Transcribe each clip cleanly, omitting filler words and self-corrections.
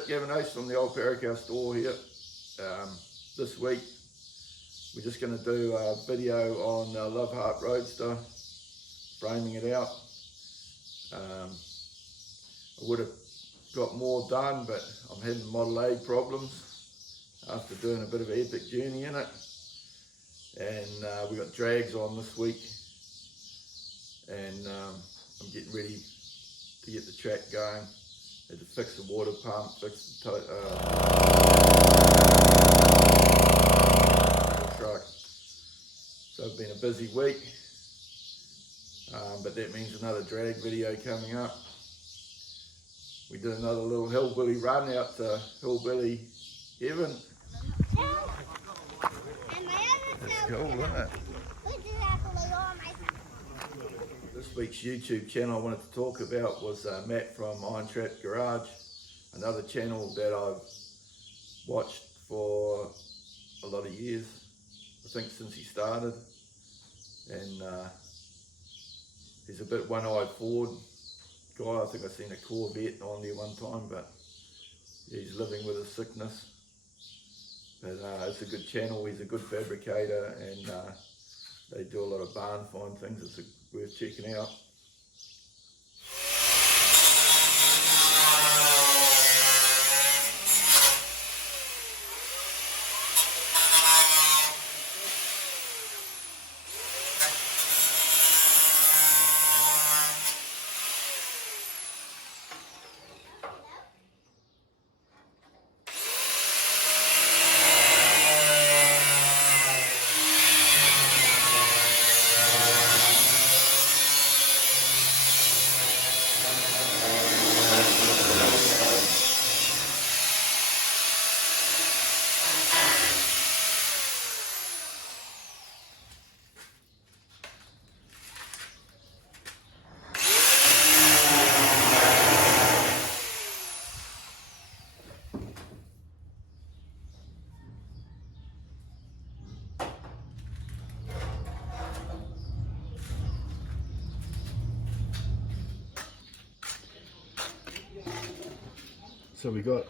Gavin Ace from the old Parakao store here. This week we're just going to do a video on Love Heart Roadster, framing it out. I would have got more done, but I'm having Model A problems after doing a bit of an epic journey in it, and we got drags on this week, and I'm getting ready to get the track going. Had to fix the water pump, fix the truck. So it's been a busy week, but that means another drag video coming up. We did another little hillbilly run out to hillbilly heaven. That's cool, isn't it? This week's YouTube channel I wanted to talk about was Matt from Iron Trap Garage, another channel that I've watched for a lot of years, I think since he started, and he's a bit one-eyed forward guy. I think I've seen a Corvette on there one time, but he's living with a sickness. But it's a good channel. He's a good fabricator, and they do a lot of barn find things. It's worth checking out. So we got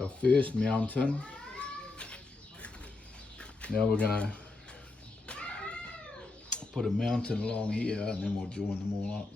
our first mountain. Now we're gonna put a mountain along here, and then we'll join them all up.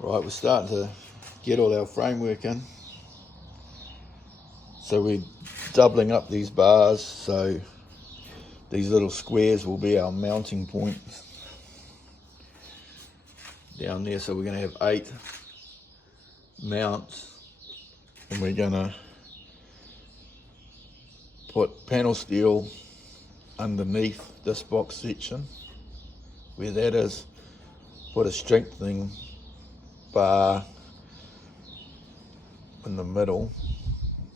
Right, we're starting to get all our framework in. So we're doubling up these bars, so these little squares will be our mounting points down there. So we're going to have 8 mounts, and we're going to put panel steel underneath this box section where that is, put a strengthening bar in the middle,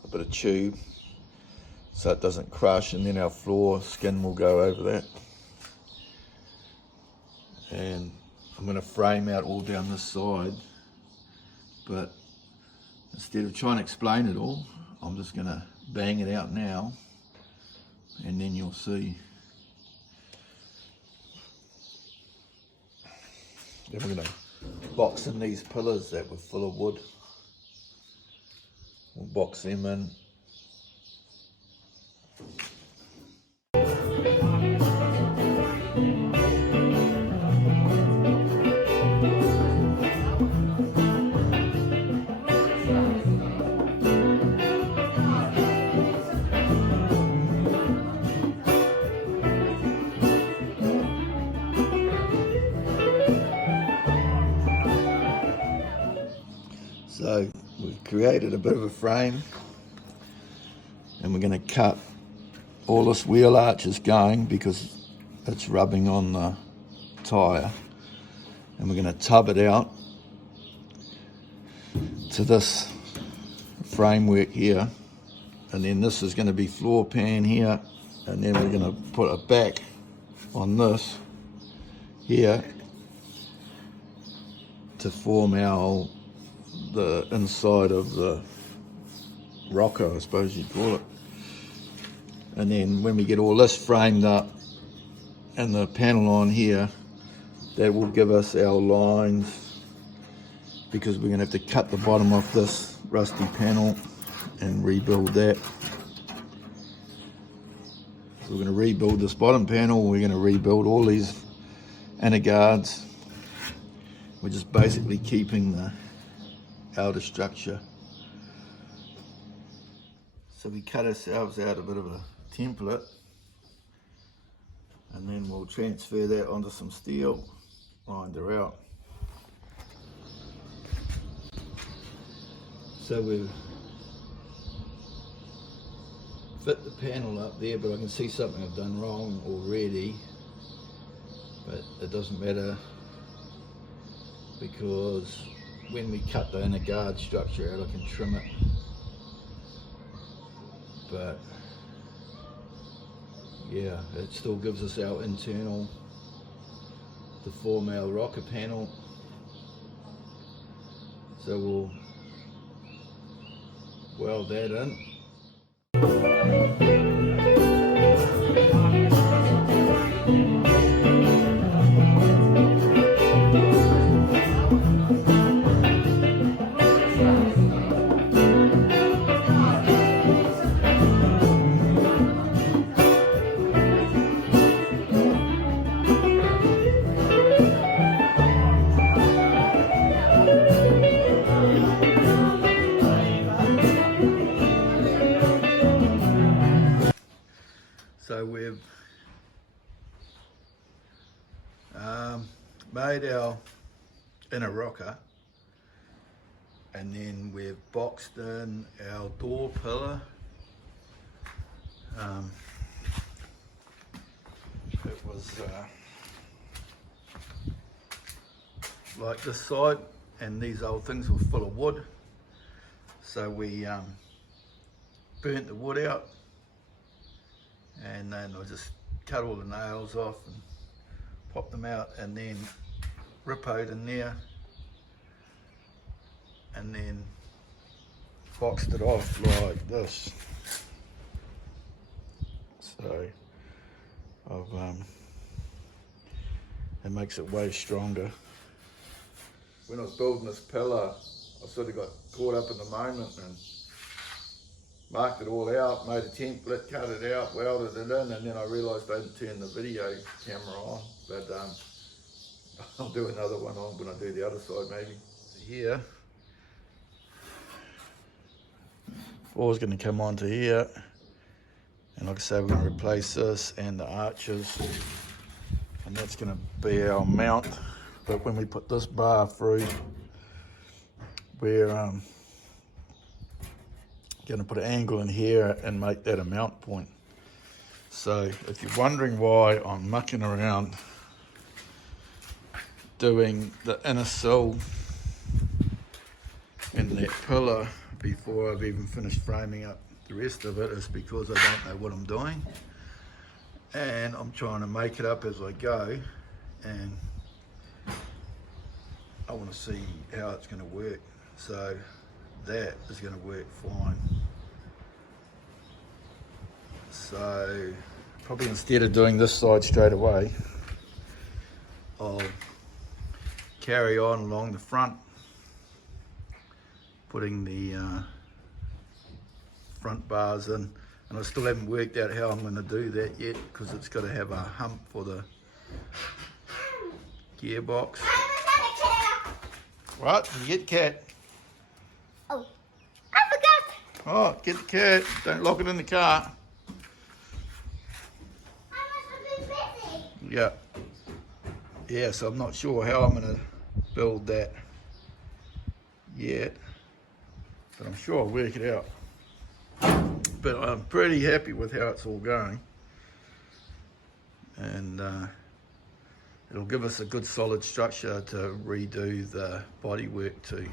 a bit of tube so it doesn't crush, and then our floor skin will go over that. And I'm going to frame out all down this side, but instead of trying to explain it all, I'm just going to bang it out now, and then you'll see. Then we're going to box in these pillars that were full of wood. We'll box them in. So we've created a bit of a frame, and we're going to cut all this wheel arches going because it's rubbing on the tyre, and we're going to tub it out to this framework here, and then this is going to be floor pan here, and then we're going to put a back on this here to form the inside of the rocker, I suppose you'd call it. And then when we get all this framed up and the panel on here, that will give us our lines, because we're going to have to cut the bottom off this rusty panel and rebuild that. So we're going to rebuild this bottom panel, we're going to rebuild all these inner guards. We're just basically keeping the outer structure. So we cut ourselves out a bit of a template, and then we'll transfer that onto some steel, lined her out. So we've fit the panel up there, but I can see something I've done wrong already, but it doesn't matter, because when we cut the inner guard structure out, I can trim it. But yeah, it still gives us our internal to form our rocker panel. So we'll weld that in. So we've made our inner rocker, and then we've boxed in our door pillar. It was like this side, and these old things were full of wood, so we burnt the wood out, and then I just cut all the nails off and popped them out, and then ripoed in there, and then boxed it off like this. So it makes it way stronger. When I was building this pillar, I sort of got caught up in the moment and marked it all out, made a template, cut it out, welded it in, and then I realised I hadn't turned the video camera on. But I'll do another one on when I do the other side maybe. So here, Four's going to come onto here, and like I say, we're going to replace this and the arches, and that's going to be our mount. But when we put this bar through, we're going to put an angle in here and make that a mount point. So if you're wondering why I'm mucking around doing the inner sill and that pillar before I've even finished framing up the rest of it, is because I don't know what I'm doing, and I'm trying to make it up as I go, and I want to see how it's going to work. So that is going to work fine. So probably instead of doing this side straight away, I'll carry on along the front, putting the front bars in, and I still haven't worked out how I'm going to do that yet, because it's got to have a hump for the gearbox. What? Did you get cat? Oh, I forgot. Oh, get the cat. Don't lock it in the car. I must have been busy. Yeah. Yeah, so I'm not sure how I'm going to build that yet, but I'm sure I'll work it out. But I'm pretty happy with how it's all going, and it'll give us a good solid structure to redo the bodywork to.